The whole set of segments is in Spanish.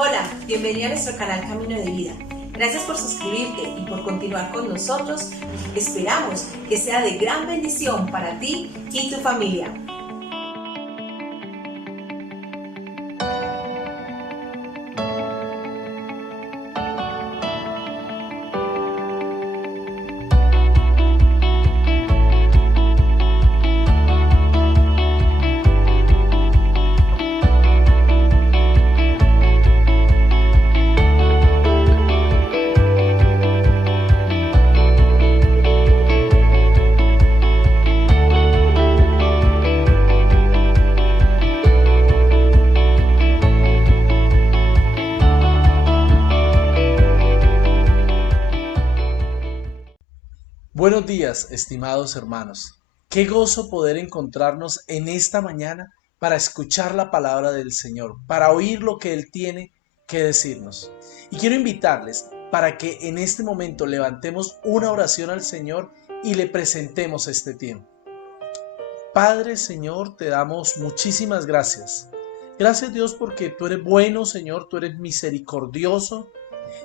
Hola, bienvenido a nuestro canal Camino de Vida. Gracias por suscribirte y por continuar con nosotros. Esperamos que sea de gran bendición para ti y tu familia. Buenos días, estimados hermanos. Qué gozo poder encontrarnos en esta mañana para escuchar la palabra del Señor, para oír lo que Él tiene que decirnos. Y quiero invitarles para que en este momento levantemos una oración al Señor y le presentemos este tiempo. Padre, Señor, te damos muchísimas gracias. Gracias, Dios, porque tú eres bueno, Señor, tú eres misericordioso.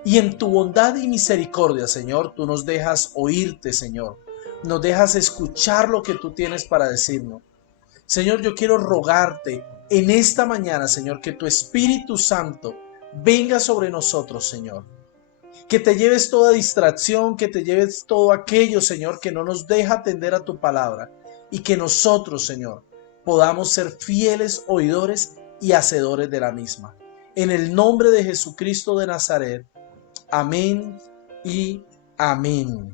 Y en tu bondad y misericordia, Señor, tú nos dejas oírte, Señor. Nos dejas escuchar lo que tú tienes para decirnos. Señor, yo quiero rogarte en esta mañana, Señor, que tu Espíritu Santo venga sobre nosotros, Señor. Que te lleves toda distracción, que te lleves todo aquello, Señor, que no nos deja atender a tu palabra. Y que nosotros, Señor, podamos ser fieles oidores y hacedores de la misma. En el nombre de Jesucristo de Nazaret. Amén y amén.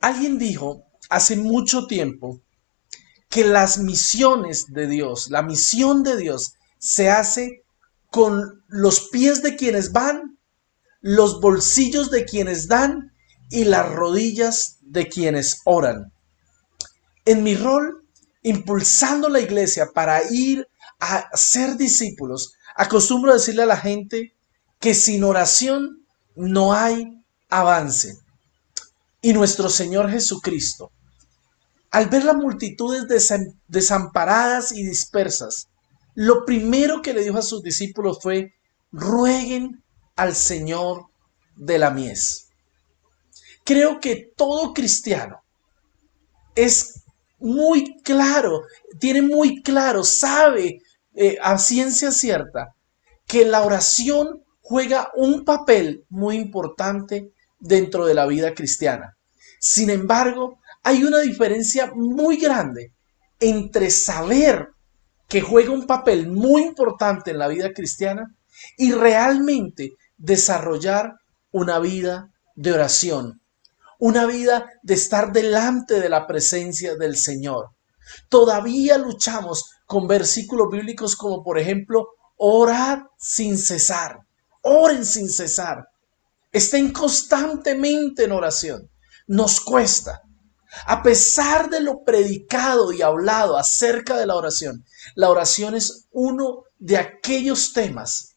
Alguien dijo hace mucho tiempo que las misiones de Dios, la misión de Dios se hace con los pies de quienes van, los bolsillos de quienes dan y las rodillas de quienes oran. En mi rol, impulsando la iglesia para ir a ser discípulos, acostumbro a decirle a la gente que sin oración no hay avance. Y nuestro Señor Jesucristo, al ver las multitudes desamparadas y dispersas, lo primero que le dijo a sus discípulos fue: rueguen al Señor de la mies. Creo que todo cristiano es muy claro, tiene muy claro, sabe a ciencia cierta que la oración juega un papel muy importante dentro de la vida cristiana. Sin embargo, hay una diferencia muy grande entre saber que juega un papel muy importante en la vida cristiana y realmente desarrollar una vida de oración, una vida de estar delante de la presencia del Señor. Todavía luchamos con versículos bíblicos como, por ejemplo, orad sin cesar, oren sin cesar, estén constantemente en oración. Nos cuesta. A pesar de lo predicado y hablado acerca de la oración es uno de aquellos temas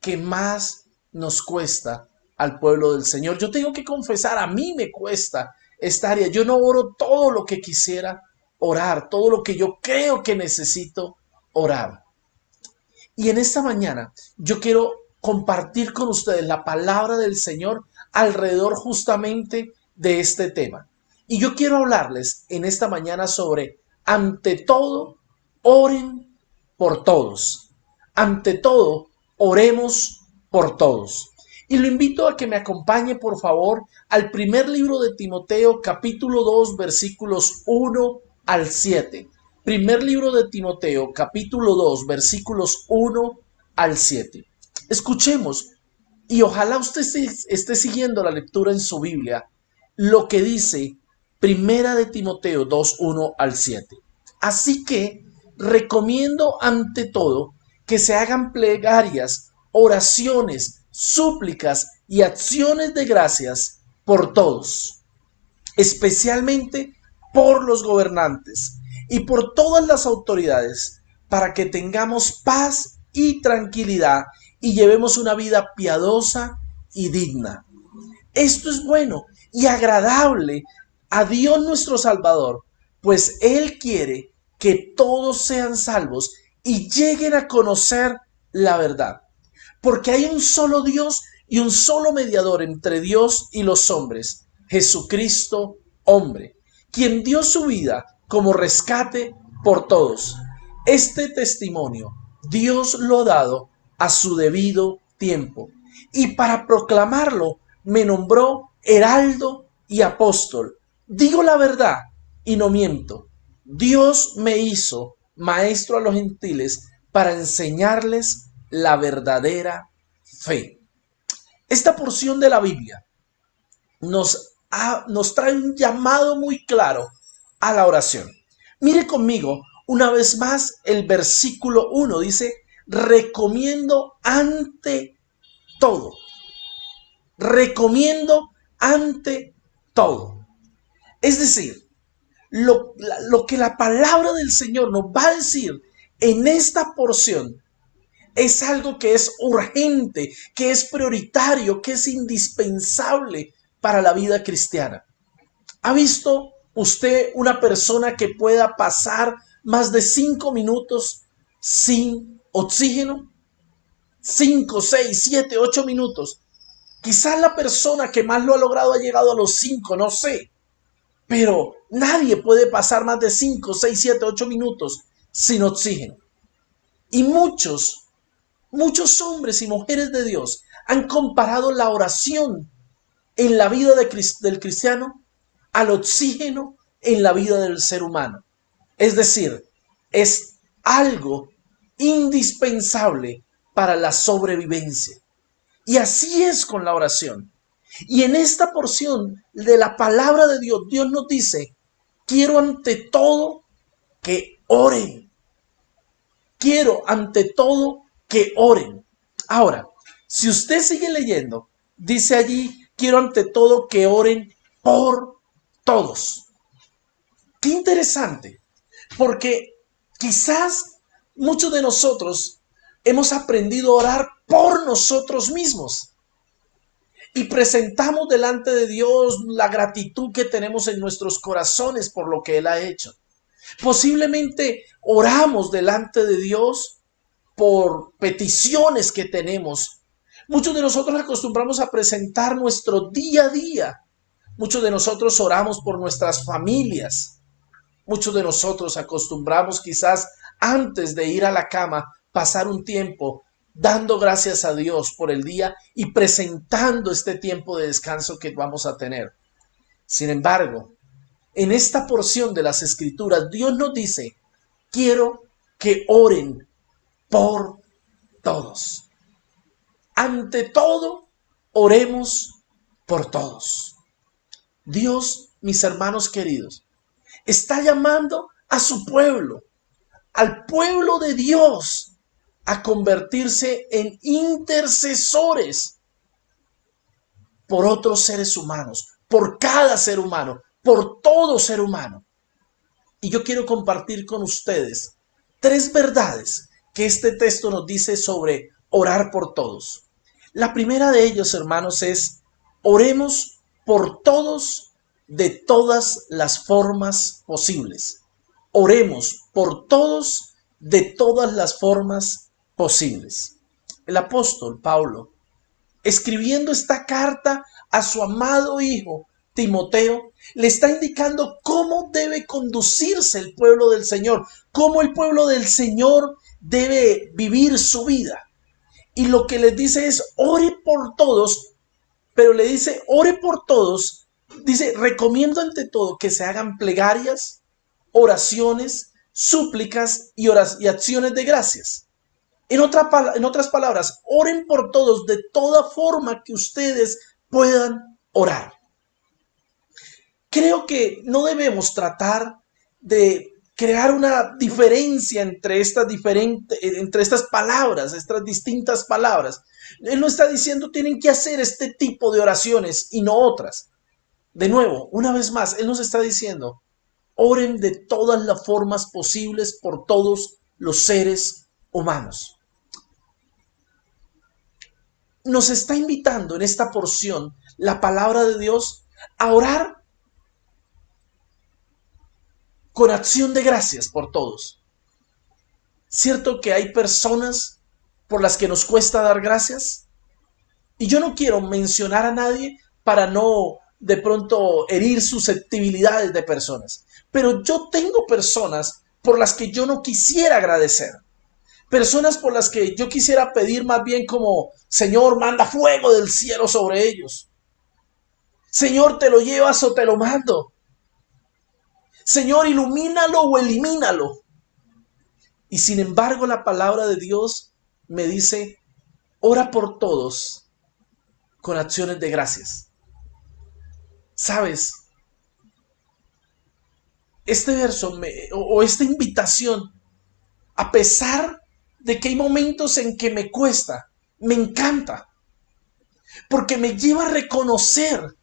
que más nos cuesta al pueblo del Señor. Yo tengo que confesar, a mí me cuesta esta área. Yo no oro todo lo que quisiera orar, todo lo que yo creo que necesito orar. Y en esta mañana yo quiero compartir con ustedes la palabra del Señor alrededor justamente de este tema. Y yo quiero hablarles en esta mañana sobre, ante todo, oren por todos. Ante todo, oremos por todos. Y lo invito a que me acompañe, por favor, al primer libro de Timoteo, capítulo 2, versículos 1 al 7. Primer libro de Timoteo, capítulo 2, versículos 1 al 7. Escuchemos, y ojalá usted esté siguiendo la lectura en su Biblia, lo que dice Primera de Timoteo 2, 1 al 7. Así que recomiendo ante todo que se hagan plegarias, oraciones, súplicas y acciones de gracias por todos, especialmente por los gobernantes y por todas las autoridades, para que tengamos paz y tranquilidad y llevemos una vida piadosa y digna. Esto es bueno y agradable a Dios nuestro Salvador, pues Él quiere que todos sean salvos y lleguen a conocer la verdad. Porque hay un solo Dios y un solo mediador entre Dios y los hombres, Jesucristo, hombre, quien dio su vida como rescate por todos. Este testimonio Dios lo ha dado a su debido tiempo. Y para proclamarlo me nombró heraldo y apóstol. Digo la verdad y no miento. Dios me hizo maestro a los gentiles para enseñarles la verdadera fe. Esta porción de la Biblia nos trae un llamado muy claro a la oración. Mire conmigo una vez más el versículo 1. Dice, recomiendo ante todo. Recomiendo ante todo. Es decir, lo que la palabra del Señor nos va a decir en esta porción es algo que es urgente, que es prioritario, que es indispensable para la vida cristiana. ¿Ha visto usted una persona que pueda pasar más de 5 minutos sin oxígeno? 5, 6, 7, 8 minutos. Quizás la persona que más lo ha logrado ha llegado a los 5, no sé. Pero nadie puede pasar más de 5, 6, 7, 8 minutos sin oxígeno. Y muchos hombres y mujeres de Dios han comparado la oración en la vida del cristiano al oxígeno en la vida del ser humano. Es decir, es algo indispensable para la sobrevivencia. Y así es con la oración. Y en esta porción de la palabra de Dios, Dios nos dice, quiero ante todo que oren. Quiero ante todo que oren. Ahora, si usted sigue leyendo, dice allí, quiero ante todo que oren por todos. Qué interesante, porque quizás muchos de nosotros hemos aprendido a orar por nosotros mismos y presentamos delante de Dios la gratitud que tenemos en nuestros corazones por lo que Él ha hecho. Posiblemente oramos delante de Dios por peticiones que tenemos. Muchos de nosotros acostumbramos a presentar nuestro día a día. Muchos de nosotros oramos por nuestras familias. Muchos de nosotros acostumbramos quizás antes de ir a la cama pasar un tiempo dando gracias a Dios por el día y presentando este tiempo de descanso que vamos a tener. Sin embargo, en esta porción de las Escrituras, Dios nos dice, quiero que oren por todos. Ante todo, oremos por todos. Dios, mis hermanos queridos, está llamando a su pueblo, al pueblo de Dios, a convertirse en intercesores por otros seres humanos, por cada ser humano, por todo ser humano. Y yo quiero compartir con ustedes 3 verdades que este texto nos dice sobre orar por todos. La primera de ellos, hermanos, es oremos por todos de todas las formas posibles. Oremos por todos de todas las formas posibles. El apóstol Pablo, escribiendo esta carta a su amado hijo Timoteo, le está indicando cómo debe conducirse el pueblo del Señor, cómo el pueblo del Señor debe vivir su vida. Y lo que les dice es, ore por todos, pero le dice, ore por todos, dice, recomiendo ante todo que se hagan plegarias, oraciones, súplicas y acciones de gracias. En otras palabras, oren por todos de toda forma que ustedes puedan orar. Creo que no debemos tratar de crear una diferencia entre estas palabras, estas distintas palabras. Él no está diciendo tienen que hacer este tipo de oraciones y no otras. De nuevo, una vez más, Él nos está diciendo, oren de todas las formas posibles por todos los seres humanos. Nos está invitando en esta porción la palabra de Dios a orar con acción de gracias por todos. Cierto que hay personas por las que nos cuesta dar gracias. Y yo no quiero mencionar a nadie para no de pronto herir susceptibilidades de personas. Pero yo tengo personas por las que yo no quisiera agradecer. Personas por las que yo quisiera pedir más bien como, Señor, manda fuego del cielo sobre ellos. Señor, te lo llevas o te lo mando. Señor, ilumínalo o elimínalo. Y sin embargo, la palabra de Dios me dice, ora por todos con acciones de gracias. ¿Sabes? Este verso o esta invitación, a pesar de que hay momentos en que me cuesta, me encanta, porque me lleva a reconocer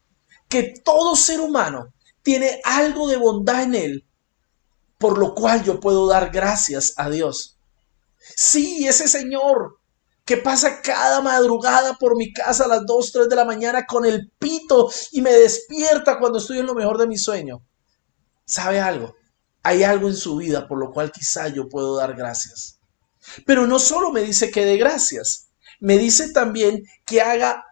que todo ser humano tiene algo de bondad en él, por lo cual yo puedo dar gracias a Dios. Sí, ese Señor que pasa cada madrugada por mi casa a las 2, 3 de la mañana con el pito y me despierta cuando estoy en lo mejor de mi sueño. ¿Sabe algo? Hay algo en su vida por lo cual quizá yo puedo dar gracias. Pero no solo me dice que dé gracias, me dice también que haga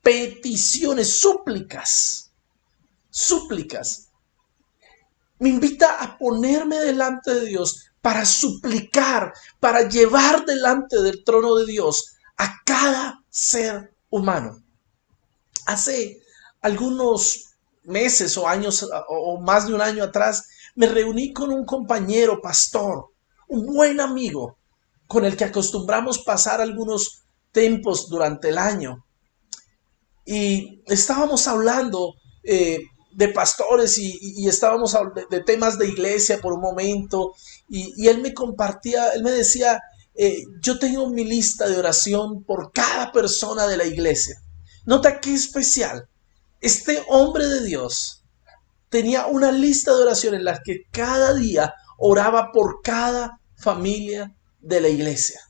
peticiones, súplicas. Súplicas. Me invita a ponerme delante de Dios para suplicar, para llevar delante del trono de Dios a cada ser humano. Hace algunos meses o años o más de un año atrás, me reuní con un compañero pastor, un buen amigo, con el que acostumbramos pasar algunos tiempos durante el año. Y estábamos hablando de pastores y estábamos de temas de iglesia por un momento. Y él me compartía, él me decía, yo tengo mi lista de oración por cada persona de la iglesia. Nota qué especial. Este hombre de Dios tenía una lista de oración en la que cada día oraba por cada familia de la iglesia.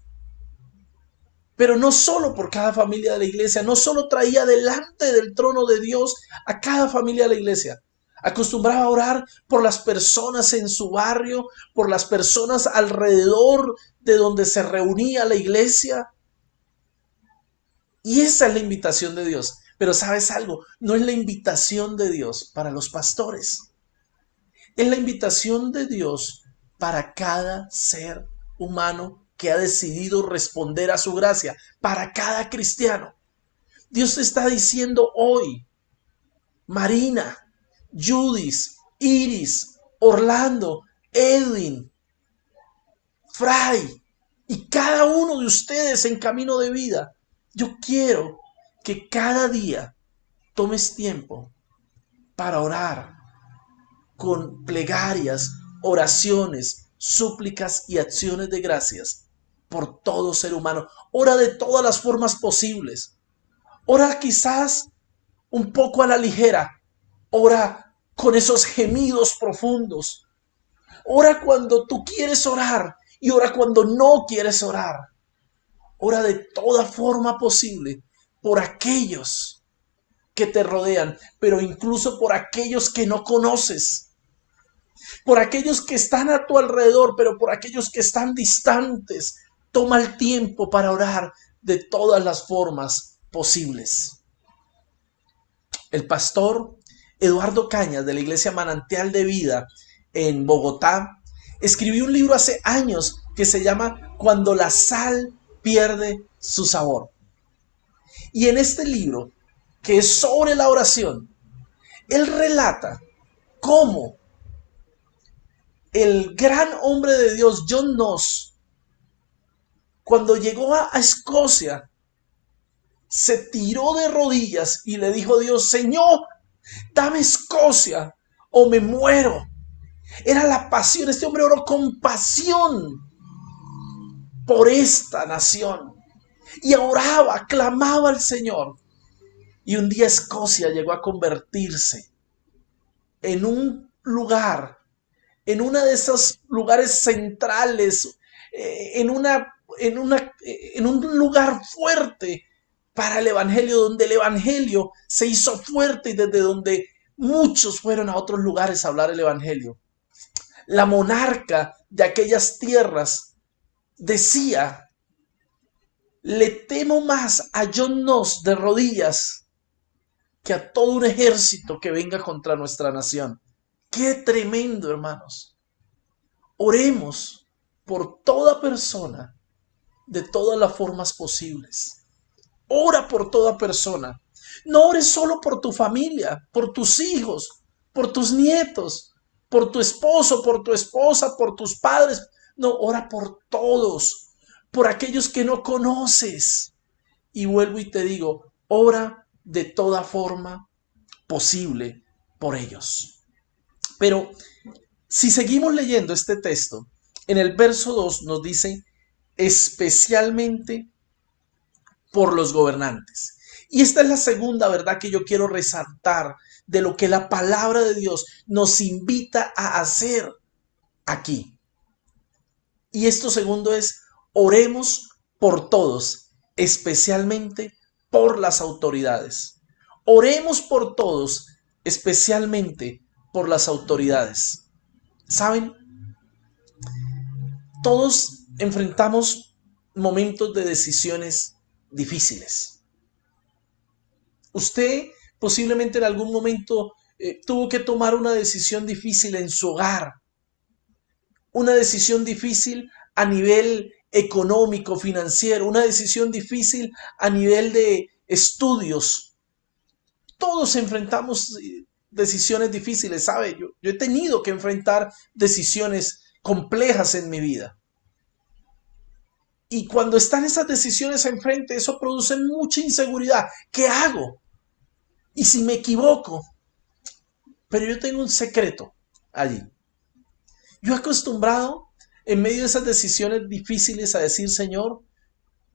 Pero no solo por cada familia de la iglesia, no solo traía delante del trono de Dios a cada familia de la iglesia. Acostumbraba a orar por las personas en su barrio, por las personas alrededor de donde se reunía la iglesia. Y esa es la invitación de Dios. Pero ¿sabes algo? No es la invitación de Dios para los pastores. Es la invitación de Dios para cada ser humano que ha decidido responder a su gracia, para cada cristiano. Dios te está diciendo hoy, Marina, Judith, Iris, Orlando, Edwin, Fray y cada uno de ustedes en camino de vida, yo quiero que cada día tomes tiempo para orar con plegarias, oraciones, súplicas y acciones de gracias por todo ser humano. Ora de todas las formas posibles. Ora quizás un poco a la ligera. Ora con esos gemidos profundos. Ora cuando tú quieres orar y ora cuando no quieres orar. Ora de toda forma posible por aquellos que te rodean, pero incluso por aquellos que no conoces, por aquellos que están a tu alrededor, pero por aquellos que están distantes. Toma el tiempo para orar de todas las formas posibles. El pastor Eduardo Cañas de la Iglesia Manantial de Vida en Bogotá escribió un libro hace años que se llama Cuando la sal pierde su sabor. Y en este libro, que es sobre la oración, él relata cómo el gran hombre de Dios, John Knox, cuando llegó a Escocia, se tiró de rodillas y le dijo a Dios, Señor, dame Escocia o me muero. Era la pasión, este hombre oró con pasión por esta nación. Y oraba, clamaba al Señor. Y un día Escocia llegó a convertirse en un lugar, en uno de esos lugares centrales, en un lugar fuerte para el evangelio, donde el evangelio se hizo fuerte y desde donde muchos fueron a otros lugares a hablar el evangelio. La monarca de aquellas tierras decía Le temo más a John Knox de rodillas que a todo un ejército que venga contra nuestra nación. Qué tremendo, hermanos. Oremos por toda persona de todas las formas posibles. Ora por toda persona. No ores solo por tu familia, por tus hijos, por tus nietos, por tu esposo, por tu esposa, por tus padres. No, ora por todos, por aquellos que no conoces. Y vuelvo y te digo, ora de toda forma posible por ellos. Pero si seguimos leyendo este texto, en el verso 2 nos dice, especialmente por los gobernantes. Y esta es la segunda verdad que yo quiero resaltar de lo que la palabra de Dios nos invita a hacer aquí. Y esto segundo es, oremos por todos, especialmente por las autoridades. Oremos por todos, especialmente por las autoridades. ¿Saben? Todos enfrentamos momentos de decisiones difíciles. Usted posiblemente en algún momento tuvo que tomar una decisión difícil en su hogar, una decisión difícil a nivel económico, financiero, una decisión difícil a nivel de estudios. Todos enfrentamos decisiones difíciles, ¿sabe? Yo he tenido que enfrentar decisiones complejas en mi vida. Y cuando están esas decisiones enfrente, eso produce mucha inseguridad. ¿Qué hago? ¿Y si me equivoco? Pero yo tengo un secreto allí. Yo he acostumbrado en medio de esas decisiones difíciles a decir, Señor,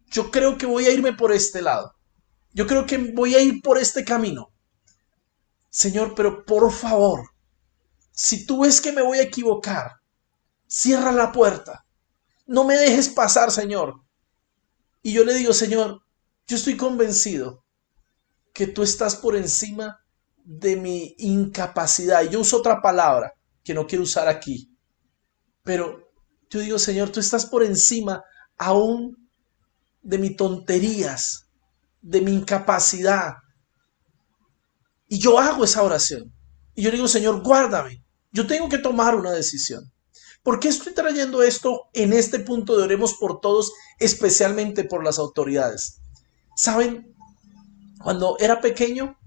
yo creo que voy a irme por este lado. Yo creo que voy a ir por este camino. Señor, pero por favor, si tú ves que me voy a equivocar, cierra la puerta. No me dejes pasar, Señor. Y yo le digo, Señor, yo estoy convencido que tú estás por encima de mi incapacidad. Y yo uso otra palabra que no quiero usar aquí. Pero yo digo, Señor, tú estás por encima aún de mis tonterías, de mi incapacidad. Y yo hago esa oración. Y yo digo, Señor, guárdame. Yo tengo que tomar una decisión. ¿Por qué estoy trayendo esto en este punto de oremos por todos, especialmente por las autoridades? ¿Saben? Cuando era pequeño,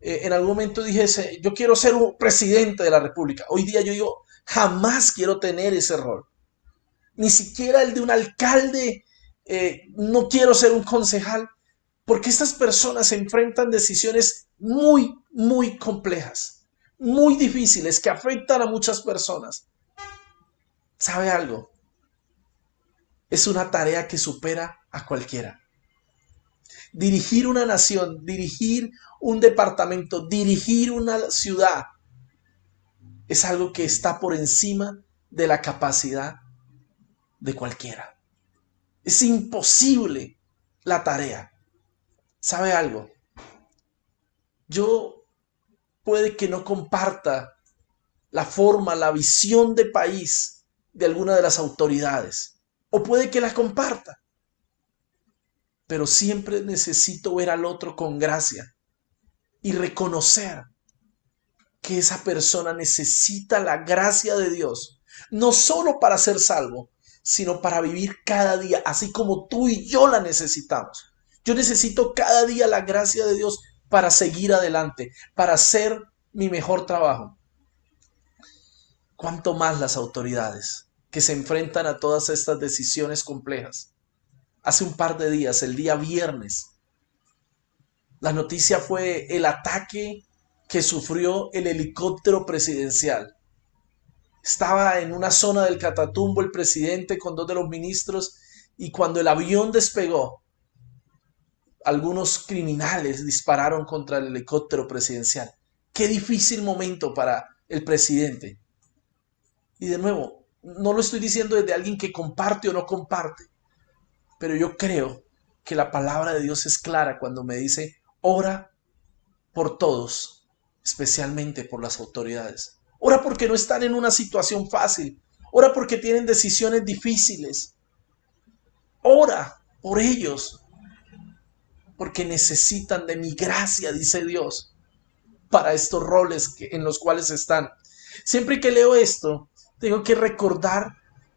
en algún momento dije, yo quiero ser un presidente de la República. Hoy día yo digo, jamás quiero tener ese rol. Ni siquiera el de un alcalde. No quiero ser un concejal. Porque estas personas se enfrentan decisiones muy, muy complejas, muy difíciles, que afectan a muchas personas. ¿Sabe algo? Es una tarea que supera a cualquiera. Dirigir una nación, dirigir un departamento, dirigir una ciudad, es algo que está por encima de la capacidad de cualquiera. Es imposible la tarea. ¿Sabe algo? Yo puede que no comparta la forma, la visión de país de alguna de las autoridades, o puede que la comparta, pero siempre necesito ver al otro con gracia y reconocer que esa persona necesita la gracia de Dios, no solo para ser salvo, sino para vivir cada día, así como tú y yo la necesitamos. Yo necesito cada día la gracia de Dios para seguir adelante, para hacer mi mejor trabajo. ¿Cuánto más las autoridades que se enfrentan a todas estas decisiones complejas? Hace un par de días, el día viernes, la noticia fue el ataque que sufrió el helicóptero presidencial. Estaba en una zona del Catatumbo el presidente con dos de los ministros y cuando el avión despegó, algunos criminales dispararon contra el helicóptero presidencial. Qué difícil momento para el presidente. Y de nuevo, no lo estoy diciendo desde alguien que comparte o no comparte, pero yo creo que la palabra de Dios es clara cuando me dice, ora por todos, especialmente por las autoridades. Ora porque no están en una situación fácil. Ora porque tienen decisiones difíciles. Ora por ellos, porque necesitan de mi gracia, dice Dios, para estos roles en los cuales están. Siempre que leo esto, tengo que recordar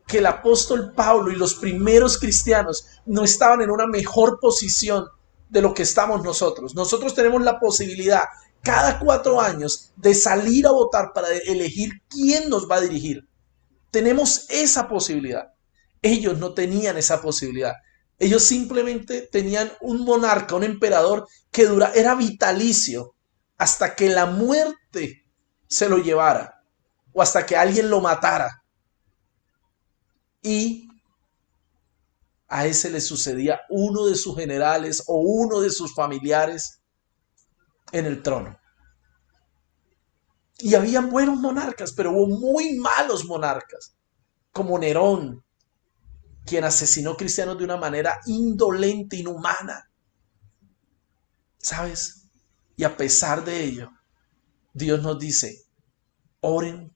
que el apóstol Pablo y los primeros cristianos no estaban en una mejor posición de lo que estamos nosotros. Nosotros tenemos la posibilidad cada 4 años de salir a votar para elegir quién nos va a dirigir. Tenemos esa posibilidad. Ellos no tenían esa posibilidad. Ellos simplemente tenían un monarca, un emperador que era vitalicio hasta que la muerte se lo llevara o hasta que alguien lo matara. Y a ese le sucedía uno de sus generales o uno de sus familiares en el trono. Y habían buenos monarcas, pero hubo muy malos monarcas, como Nerón, quien asesinó cristianos de una manera indolente, inhumana. ¿Sabes? Y a pesar de ello, Dios nos dice, oren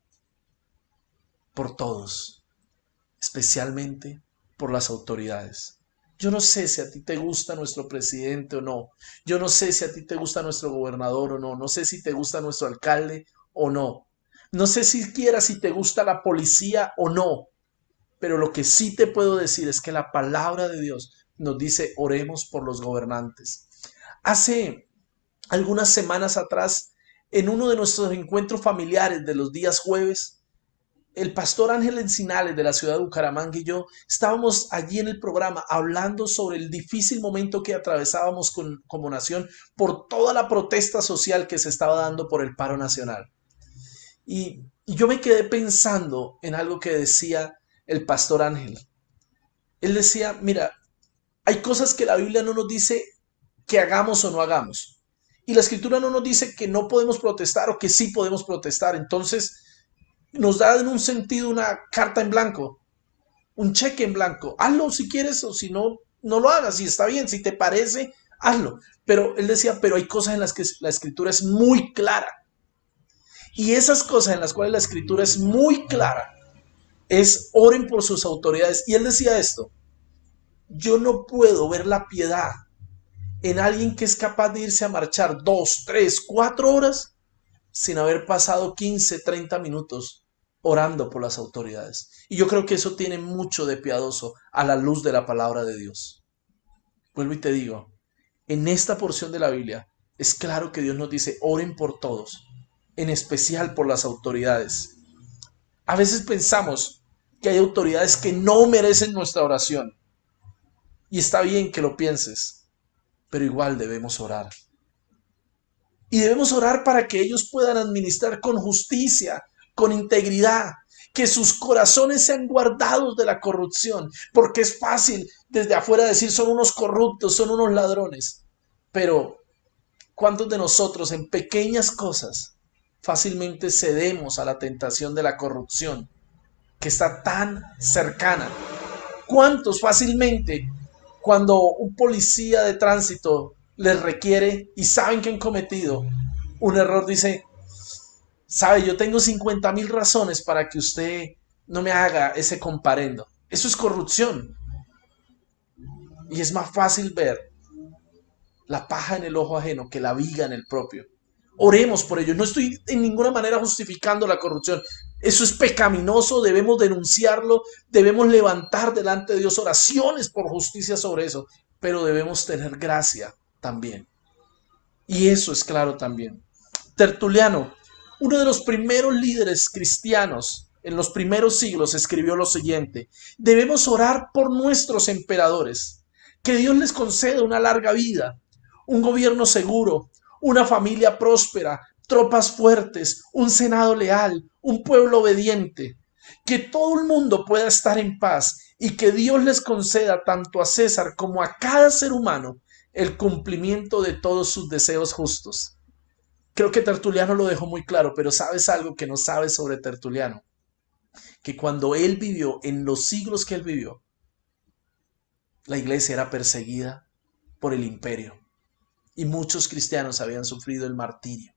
por todos, especialmente por las autoridades. Yo no sé si a ti te gusta nuestro presidente o no. Yo no sé si a ti te gusta nuestro gobernador o no. No sé si te gusta nuestro alcalde o no. No sé siquiera si te gusta la policía o no. Pero lo que sí te puedo decir es que la palabra de Dios nos dice, oremos por los gobernantes. Hace algunas semanas atrás, en uno de nuestros encuentros familiares de los días jueves, el pastor Ángel Encinales de la ciudad de Bucaramanga y yo estábamos allí en el programa hablando sobre el difícil momento que atravesábamos como nación por toda la protesta social que se estaba dando por el paro nacional. Y yo me quedé pensando en algo que decía el pastor Ángel. Él decía, mira, hay cosas que la Biblia no nos dice que hagamos o no hagamos. Y la escritura no nos dice que no podemos protestar o que sí podemos protestar. Entonces nos da en un sentido una carta en blanco, un cheque en blanco. Hazlo si quieres o si no, no lo hagas. Si está bien, si te parece, hazlo. Pero él decía, pero hay cosas en las que la escritura es muy clara. Y esas cosas en las cuales la escritura es muy clara es oren por sus autoridades. Y él decía esto, yo no puedo ver la piedad en alguien que es capaz de irse a marchar 2, 3, 4 horas sin haber pasado 15, 30 minutos orando por las autoridades. Y yo creo que eso tiene mucho de piadoso a la luz de la palabra de Dios. Vuelvo y te digo, en esta porción de la Biblia es claro que Dios nos dice, oren por todos, en especial por las autoridades. A veces pensamos que hay autoridades que no merecen nuestra oración. Y está bien que lo pienses, pero igual debemos orar. Y debemos orar para que ellos puedan administrar con justicia, con integridad, que sus corazones sean guardados de la corrupción, porque es fácil desde afuera decir son unos corruptos, son unos ladrones. Pero ¿cuántos de nosotros en pequeñas cosas fácilmente cedemos a la tentación de la corrupción que está tan cercana? ¿Cuántos fácilmente cuando un policía de tránsito les requiere y saben que han cometido un error, dice, sabe, yo tengo 50,000 razones para que usted no me haga ese comparendo? Eso es corrupción. Y es más fácil ver la paja en el ojo ajeno que la viga en el propio. Oremos por ellos. No estoy en ninguna manera justificando la corrupción. Eso es pecaminoso, debemos denunciarlo, debemos levantar delante de Dios oraciones por justicia sobre eso, pero debemos tener gracia también. Y eso es claro también. Tertuliano, uno de los primeros líderes cristianos en los primeros siglos, escribió lo siguiente: debemos orar por nuestros emperadores, que Dios les conceda una larga vida, un gobierno seguro, una familia próspera, tropas fuertes, un senado leal, un pueblo obediente, que todo el mundo pueda estar en paz y que Dios les conceda tanto a César como a cada ser humano el cumplimiento de todos sus deseos justos. Creo que Tertuliano lo dejó muy claro, pero ¿sabes algo que no sabes sobre Tertuliano? Que cuando él vivió, en los siglos que él vivió, la iglesia era perseguida por el imperio y muchos cristianos habían sufrido el martirio.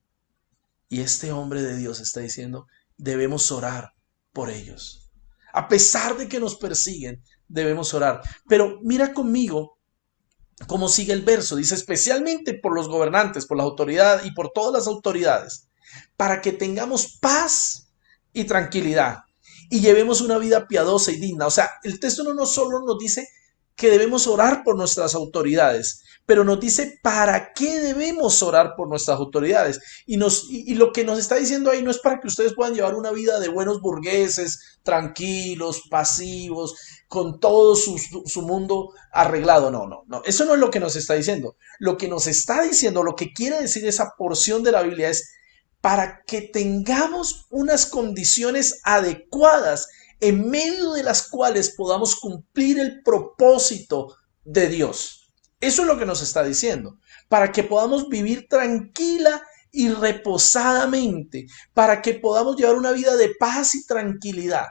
Y este hombre de Dios está diciendo, debemos orar por ellos. A pesar de que nos persiguen, debemos orar. Pero mira conmigo ¿Cómo sigue el verso? Dice, especialmente por los gobernantes, por la autoridad y por todas las autoridades, para que tengamos paz y tranquilidad y llevemos una vida piadosa y digna. O sea, el texto no solo nos dice que debemos orar por nuestras autoridades, pero nos dice para qué debemos orar por nuestras autoridades. Y lo que nos está diciendo ahí no es para que ustedes puedan llevar una vida de buenos burgueses, tranquilos, pasivos, con todo su mundo arreglado. No, no, no. Eso no es lo que nos está diciendo. Lo que nos está diciendo, lo que quiere decir esa porción de la Biblia es para que tengamos unas condiciones adecuadas en medio de las cuales podamos cumplir el propósito de Dios. Eso es lo que nos está diciendo, para que podamos vivir tranquila y reposadamente, para que podamos llevar una vida de paz y tranquilidad.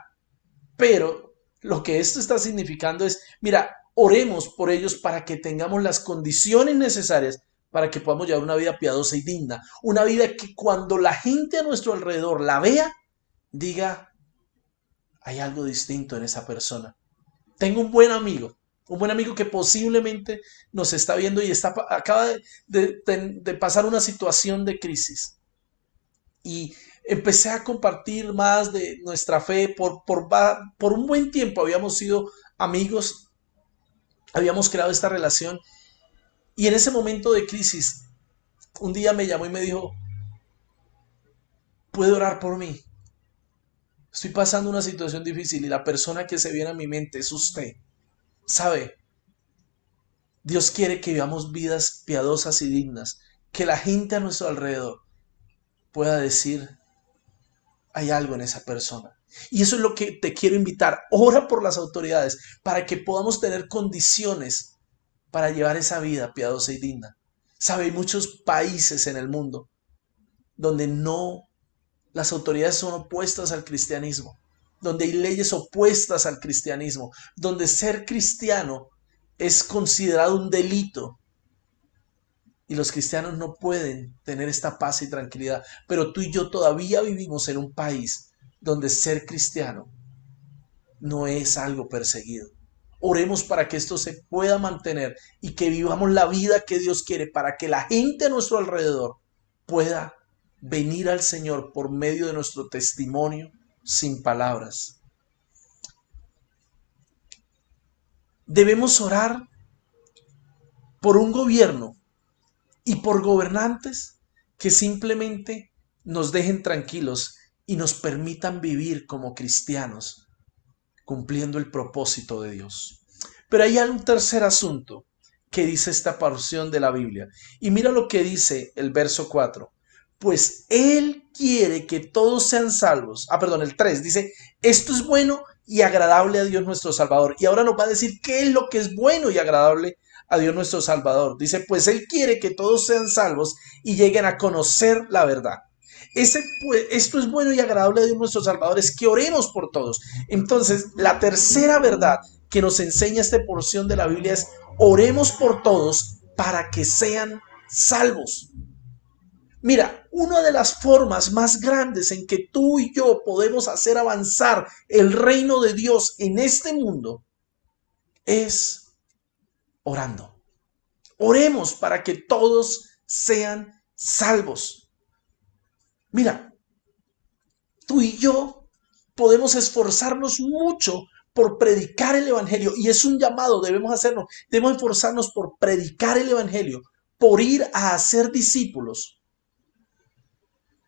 Pero lo que esto está significando es, mira, oremos por ellos para que tengamos las condiciones necesarias para que podamos llevar una vida piadosa y digna, una vida que cuando la gente a nuestro alrededor la vea, diga, hay algo distinto en esa persona. Tengo un buen amigo que posiblemente nos está viendo y acaba de pasar una situación de crisis. Y empecé a compartir más de nuestra fe. Por un buen tiempo habíamos sido amigos, habíamos creado esta relación. Y en ese momento de crisis, un día me llamó y me dijo, ¿puede orar por mí? Estoy pasando una situación difícil y la persona que se viene a mi mente es usted. ¿Sabe? Dios quiere que vivamos vidas piadosas y dignas, que la gente a nuestro alrededor pueda decir, hay algo en esa persona. Y eso es lo que te quiero invitar. Ora por las autoridades para que podamos tener condiciones para llevar esa vida piadosa y digna. ¿Sabe? Hay muchos países en el mundo donde no, las autoridades son opuestas al cristianismo, donde hay leyes opuestas al cristianismo, donde ser cristiano es considerado un delito. Y los cristianos no pueden tener esta paz y tranquilidad. Pero tú y yo todavía vivimos en un país donde ser cristiano no es algo perseguido. Oremos para que esto se pueda mantener y que vivamos la vida que Dios quiere para que la gente a nuestro alrededor pueda venir al Señor por medio de nuestro testimonio sin palabras. Debemos orar por un gobierno y por gobernantes que simplemente nos dejen tranquilos y nos permitan vivir como cristianos, cumpliendo el propósito de Dios. Pero hay un tercer asunto que dice esta porción de la Biblia. Y mira lo que dice el verso 4. Pues Él quiere que todos sean salvos. El 3 dice, esto es bueno y agradable a Dios nuestro Salvador. Y ahora nos va a decir qué es lo que es bueno y agradable a Dios nuestro Salvador. Dice, pues Él quiere que todos sean salvos y lleguen a conocer la verdad. Esto es bueno y agradable a Dios nuestro Salvador, es que oremos por todos. Entonces, la tercera verdad que nos enseña esta porción de la Biblia es, oremos por todos para que sean salvos. Mira, una de las formas más grandes en que tú y yo podemos hacer avanzar el reino de Dios en este mundo es orando. Oremos para que todos sean salvos. Mira, tú y yo podemos esforzarnos mucho por predicar el evangelio y es un llamado, debemos hacerlo, debemos esforzarnos por predicar el evangelio, por ir a hacer discípulos.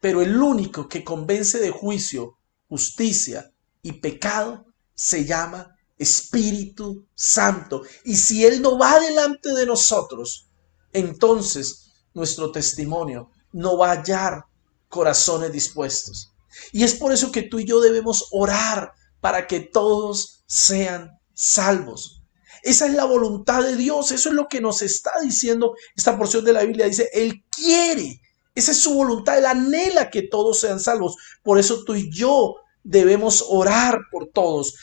Pero el único que convence de juicio, justicia y pecado se llama Espíritu Santo. Y si Él no va delante de nosotros, entonces nuestro testimonio no va a hallar corazones dispuestos. Y es por eso que tú y yo debemos orar para que todos sean salvos. Esa es la voluntad de Dios. Eso es lo que nos está diciendo esta porción de la Biblia. Dice, Él quiere. Esa es su voluntad. Él anhela que todos sean salvos. Por eso tú y yo debemos orar por todos.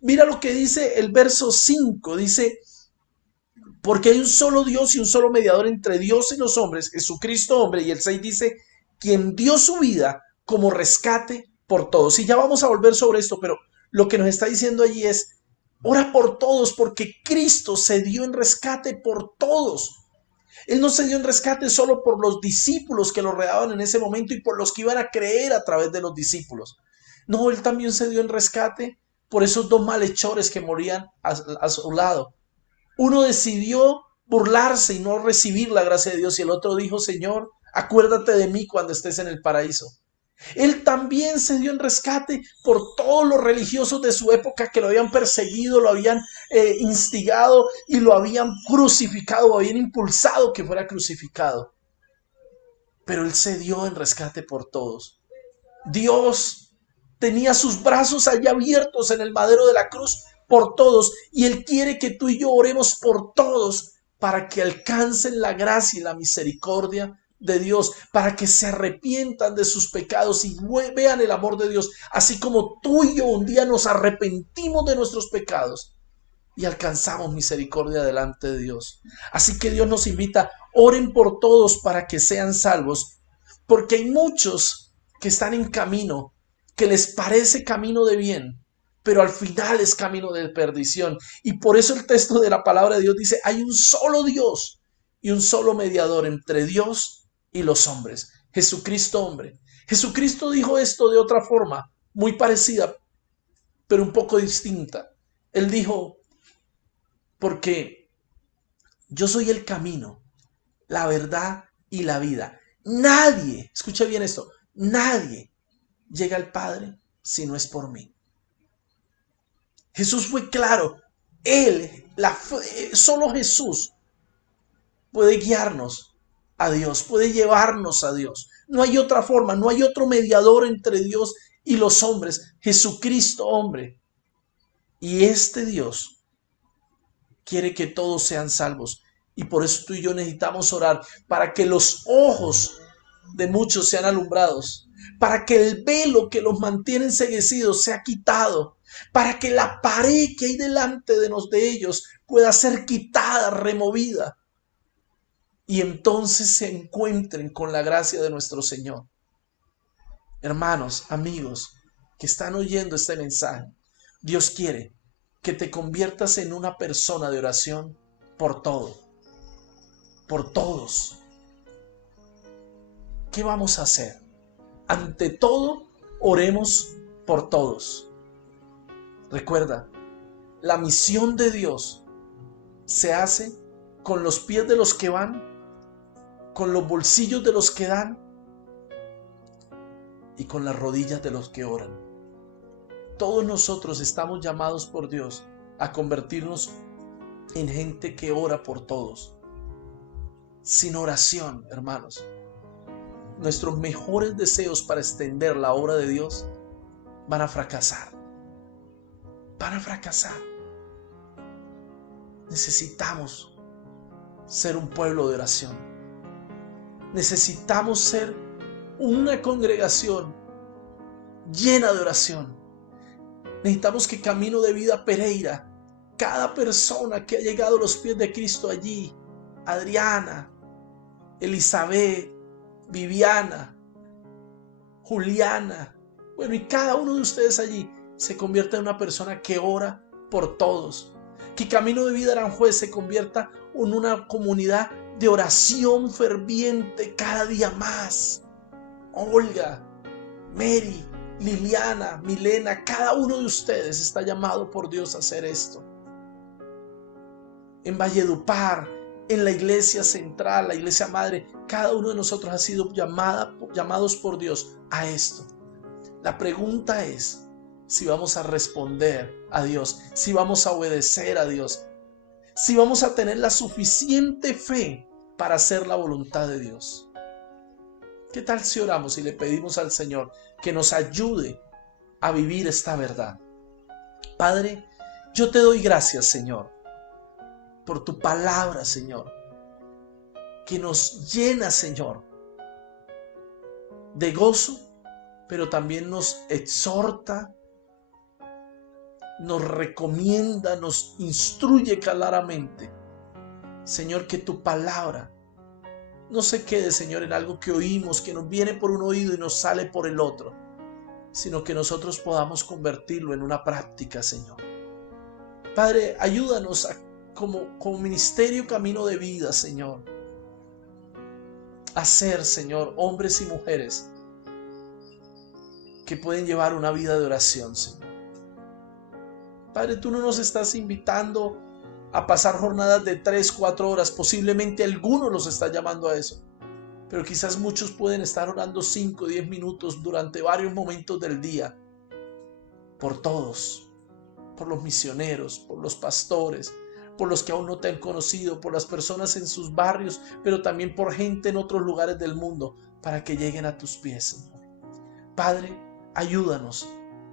Mira lo que dice el verso 5. Dice, porque hay un solo Dios y un solo mediador entre Dios y los hombres, Jesucristo hombre. Y el 6 dice, quien dio su vida como rescate por todos. Y ya vamos a volver sobre esto, pero lo que nos está diciendo allí es, Ora por todos porque Cristo se dio en rescate por todos. Él no se dio en rescate solo por los discípulos que lo rodeaban en ese momento y por los que iban a creer a través de los discípulos. No, Él también se dio en rescate por esos dos malhechores que morían a su lado. Uno decidió burlarse y no recibir la gracia de Dios y el otro dijo: Señor, acuérdate de mí cuando estés en el paraíso. Él también se dio en rescate por todos los religiosos de su época que lo habían perseguido, lo habían instigado y lo habían crucificado, lo habían impulsado que fuera crucificado. Pero Él se dio en rescate por todos. Dios tenía sus brazos allá abiertos en el madero de la cruz por todos, y Él quiere que tú y yo oremos por todos para que alcancen la gracia y la misericordia de Dios, para que se arrepientan de sus pecados y vean el amor de Dios, así como tú y yo un día nos arrepentimos de nuestros pecados y alcanzamos misericordia delante de Dios. Así que Dios nos invita: oren por todos para que sean salvos, porque hay muchos que están en camino, que les parece camino de bien, pero al final es camino de perdición. Y por eso el texto de la palabra de Dios dice: hay un solo Dios y un solo mediador entre Dios y los hombres, Jesucristo hombre. Jesucristo dijo esto de otra forma, muy parecida, pero un poco distinta. Él dijo: porque yo soy el camino, la verdad y la vida. Nadie, escucha bien esto, nadie llega al Padre si no es por mí. Jesús fue claro. Solo Jesús puede guiarnos a Dios, puede llevarnos a Dios. No hay otra forma, no hay otro mediador entre Dios y los hombres. Jesucristo hombre. Y este Dios quiere que todos sean salvos. Y por eso tú y yo necesitamos orar para que los ojos de muchos sean alumbrados, para que el velo que los mantiene enceguecidos sea quitado, para que la pared que hay delante de ellos pueda ser quitada, removida, y entonces se encuentren con la gracia de nuestro Señor. Hermanos, amigos que están oyendo este mensaje, Dios quiere que te conviertas en una persona de oración por todo, por todos. ¿Qué vamos a hacer? Ante todo, oremos por todos. Recuerda, la misión de Dios se hace con los pies de los que van, con los bolsillos de los que dan y con las rodillas de los que oran. Todos nosotros estamos llamados por Dios a convertirnos en gente que ora por todos. Sin oración, hermanos, nuestros mejores deseos para extender la obra de Dios van a fracasar. Van a fracasar. Necesitamos ser un pueblo de oración. Necesitamos ser una congregación llena de oración. Necesitamos que Camino de Vida Pereira, cada persona que ha llegado a los pies de Cristo allí, Adriana, Elizabeth, Viviana, Juliana, bueno, y cada uno de ustedes allí se convierta en una persona que ora por todos. Que Camino de Vida Aranjuez se convierta en una comunidad de oración ferviente cada día más. Olga, Mary, Liliana, Milena, cada uno de ustedes está llamado por Dios a hacer esto. En Valledupar, en la iglesia central, la iglesia madre, cada uno de nosotros ha sido llamados por Dios a esto. La pregunta es si vamos a responder a Dios, si vamos a obedecer a Dios, si vamos a tener la suficiente fe para hacer la voluntad de Dios. ¿Qué tal si oramos y le pedimos al Señor que nos ayude a vivir esta verdad? Padre, yo te doy gracias, Señor, por tu palabra, Señor, que nos llena, Señor, de gozo, pero también nos exhorta, nos recomienda, nos instruye claramente. Señor, que tu palabra no se quede, Señor, en algo que oímos, que nos viene por un oído y nos sale por el otro, sino que nosotros podamos convertirlo en una práctica, Señor. Padre, ayúdanos como ministerio Camino de Vida, Señor, a ser, Señor, hombres y mujeres que pueden llevar una vida de oración, Señor. Padre, tú no nos estás invitando a pasar jornadas de 3, 4 horas. Posiblemente algunos los está llamando a eso. Pero quizás muchos pueden estar orando 5, 10 minutos durante varios momentos del día. Por todos. Por los misioneros, por los pastores, por los que aún no te han conocido, por las personas en sus barrios, pero también por gente en otros lugares del mundo, para que lleguen a tus pies, Señor. Padre, ayúdanos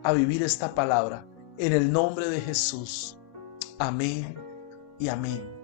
a vivir esta palabra en el nombre de Jesús. Amén y amén.